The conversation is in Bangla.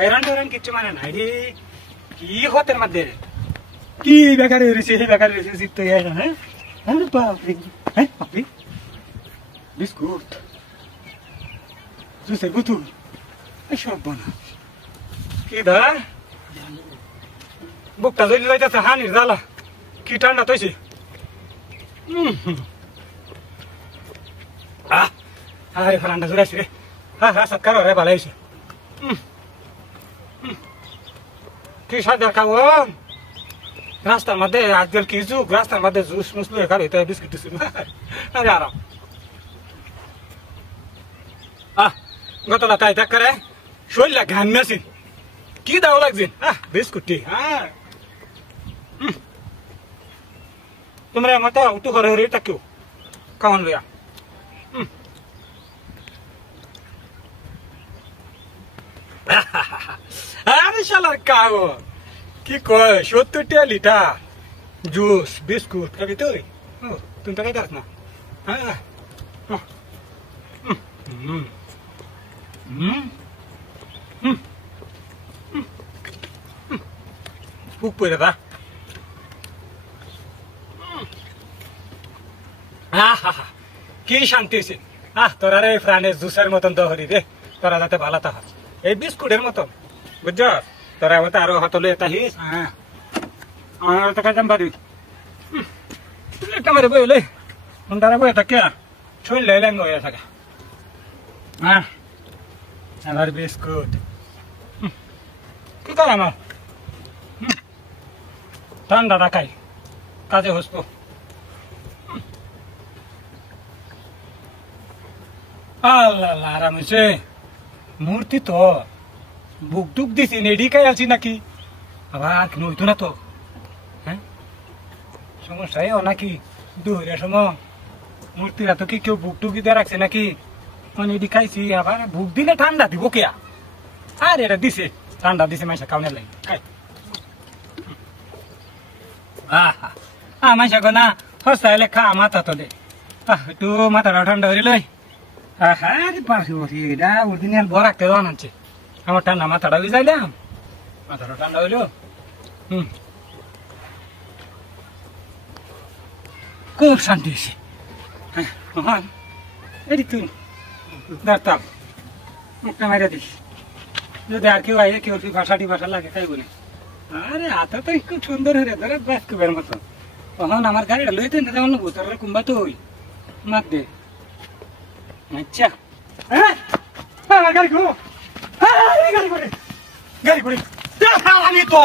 হয়রান টয়রান কিচ্ছু মানে নাই রে কি হতের মধ্যে কি বেকার হয়েছে সেই বেকার হয়েছে জিত তো হ্যাঁ বাপরে হ্যাঁ বাপরে বিস্কুট জুসের বোতল সব বানা কি দা বুকটা জ্বলি যাইতেছে হানির জ্বালা কি ঠান্ডা তৈছে আরে ফান্ডা জুড়াইছে রে হ্যাঁ হ্যাঁ সৎকার রে ভালো হয়েছে কি সাদা খাবো রাস্তার মধ্যে আজকাল কি যুগ রাস্তার মধ্যে জুস মুসলু খালি তাই বিস্কুট টিস্কুট আরে আরাম গতলা তাই দেখ করে শরীরটা ঘাম মেছি কি দাও লাগছে বিস্কুটটি হ্যাঁ তোমরা মাথা উঠু করে হরে তাকিও কামান লইয়া আরে শালার কাগো কি কয় 70 টাকা লিটার জুস বিস্কুট খাবি তুই তুমি তো খাইতাস না হ্যাঁ বুক পড়ে দা কি শান্তি হয়েছে তোরা রে প্রাণের জুসের মতন তো হরি রে তোরা যাতে ভালো থাক এই বিস্কুটের মতন বুঝছ তোরা মতো আরো হতলে এটা হিস আমার তো খাইতাম পারি একটা মারে বইলে তারা বই থাকে শরীর লেলেন হয়ে থাকে আমার বিস্কুট কি কর আমার ঠান্ডা রাখাই কাজে হসবো আল্লাহ আরাম হয়েছে মূর্তি তো বুক টুক দিছি নেডি খাই আছি নাকি আবার কেন হইতো না তো হ্যাঁ সমস্যাই নাকি দুহরের সময় মূর্তিরা তো কি কেউ বুক টুক দিয়ে রাখছে নাকি নেডি খাইছি আবার বুক দিলে ঠান্ডা দিব কেয়া আর এটা দিছে ঠান্ডা দিছে মাইসা কাউনের লাগে খাই মাইসা গো না হস্তা হলে খা মাথা তোলে একটু মাথাটা ঠান্ডা হয়ে লই অরিজিনাল বরাকতে আনছে আমার ঠান্ডা মাথাটা হয়ে যাইলাম মাথাটা ঠান্ডা হইল খুব শান্তি হয়েছে এটি তুই দাঁড়তাম মুখটা মাইরা দিস যদি আর কেউ আইলে কেউ ভাষাটি ভাষা লাগে তাই বলে আরে হাতে তো খুব সুন্দর হয়ে ধরে ব্যাস কুবের মতো তখন আমার গাড়িটা লইতে যেমন ভূতরের কুম্বা তো হই মাত দে আচ্ছা গাড়ি করে গাড়ি করে আমি তো